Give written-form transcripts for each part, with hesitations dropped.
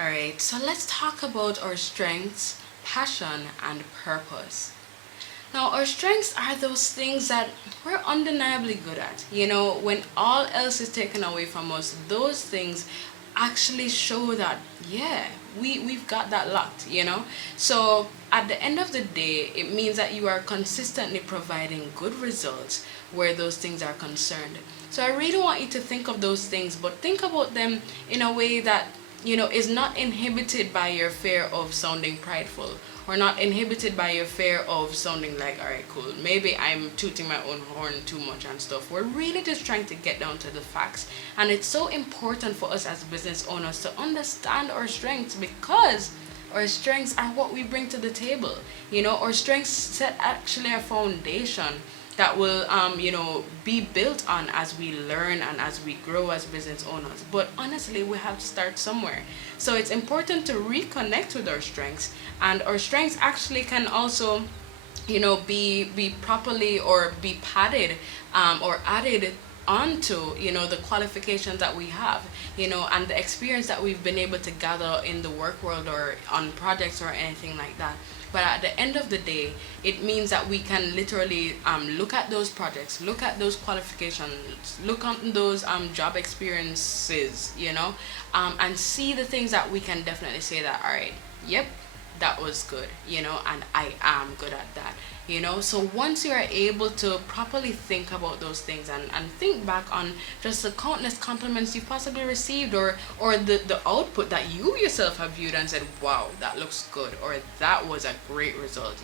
Alright, so let's talk about our strengths, passion, and purpose. Now, our strengths are those things that we're undeniably good at. When all else is taken away from us, those things actually show that, yeah, we've got that locked. So, at the end of the day, it means that you are consistently providing good results where those things are concerned. So, I really want you to think of those things, but think about them in a way that is not inhibited by your fear of sounding prideful, or not inhibited by your fear of sounding like, all right, cool, maybe I'm tooting my own horn too much and stuff. We're really just trying to get down to the facts. And it's so important for us as business owners to understand our strengths, because our strengths are what we bring to the table. Our strengths set actually a foundation that will be built on as we learn and as we grow as business owners. But honestly, we have to start somewhere. So it's important to reconnect with our strengths, and our strengths actually can also be properly or be padded or added onto the qualifications that we have, and the experience that we've been able to gather in the work world or on projects or anything like that. But at the end of the day, it means that we can literally look at those projects, look at those qualifications, look at those job experiences, and see the things that we can definitely say that, all right, yep, that was good, and I am good at that. So once you are able to properly think about those things, and think back on just the countless compliments you possibly received, or the output that you yourself have viewed and said, wow, that looks good, or that was a great result.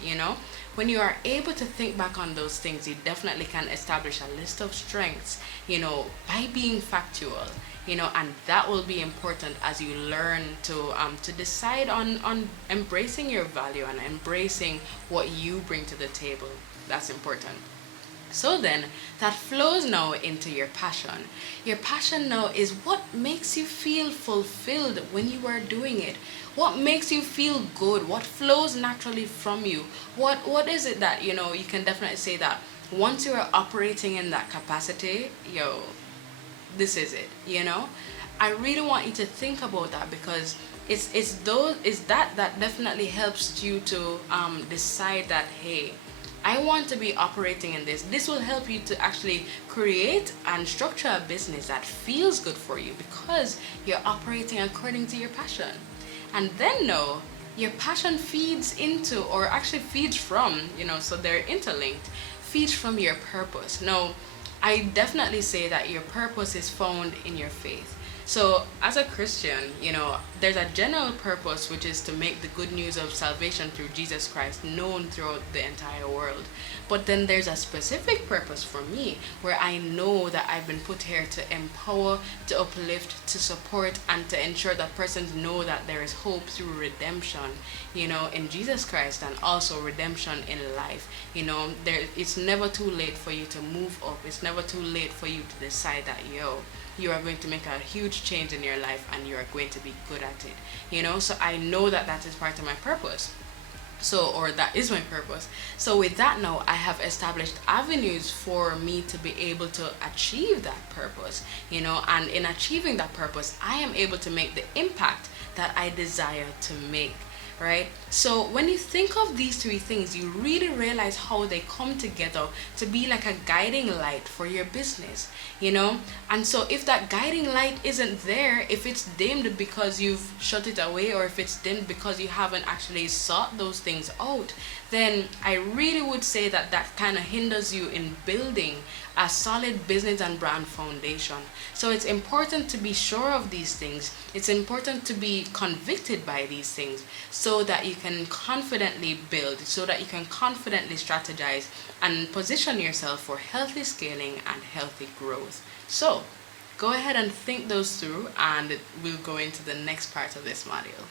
When you are able to think back on those things, you definitely can establish a list of strengths, by being factual. And that will be important as you learn to decide on embracing your value and embracing what you bring to the table. That's important. So then, that flows now into your passion. Your passion now is what makes you feel fulfilled when you are doing it. What makes you feel good? What flows naturally from you? What is it that you can definitely say that once you are operating in that capacity, this is it. I really want you to think about that, because it's that definitely helps you to decide that, hey, I want to be operating in this will help you to actually create and structure a business that feels good for you, because you're operating according to your passion. And then no, your passion feeds into, or actually feeds from, so they're interlinked, feeds from your purpose. Now, I definitely say that your purpose is found in your faith. So, as a Christian, there's a general purpose, which is to make the good news of salvation through Jesus Christ known throughout the entire world. But then there's a specific purpose for me, where I know that I've been put here to empower, to uplift, to support, and to ensure that persons know that there is hope through redemption, in Jesus Christ, and also redemption in life. It's never too late for you to move up. It's never too late for you to decide that, you are going to make a huge change in your life, and you are going to be good at it. So I know that that is part of my purpose. Or that is my purpose. So with that now, I have established avenues for me to be able to achieve that purpose, and in achieving that purpose, I am able to make the impact that I desire to make. Right? So when you think of these three things, you really realize how they come together to be like a guiding light for your business, And so if that guiding light isn't there, if it's dimmed because you've shut it away, or if it's dimmed because you haven't actually sought those things out, then I really would say that that kind of hinders you in building a solid business and brand foundation. So it's important to be sure of these things. It's important to be convicted by these things, so that you can confidently build, so that you can confidently strategize and position yourself for healthy scaling and healthy growth. So go ahead and think those through, and we'll go into the next part of this module.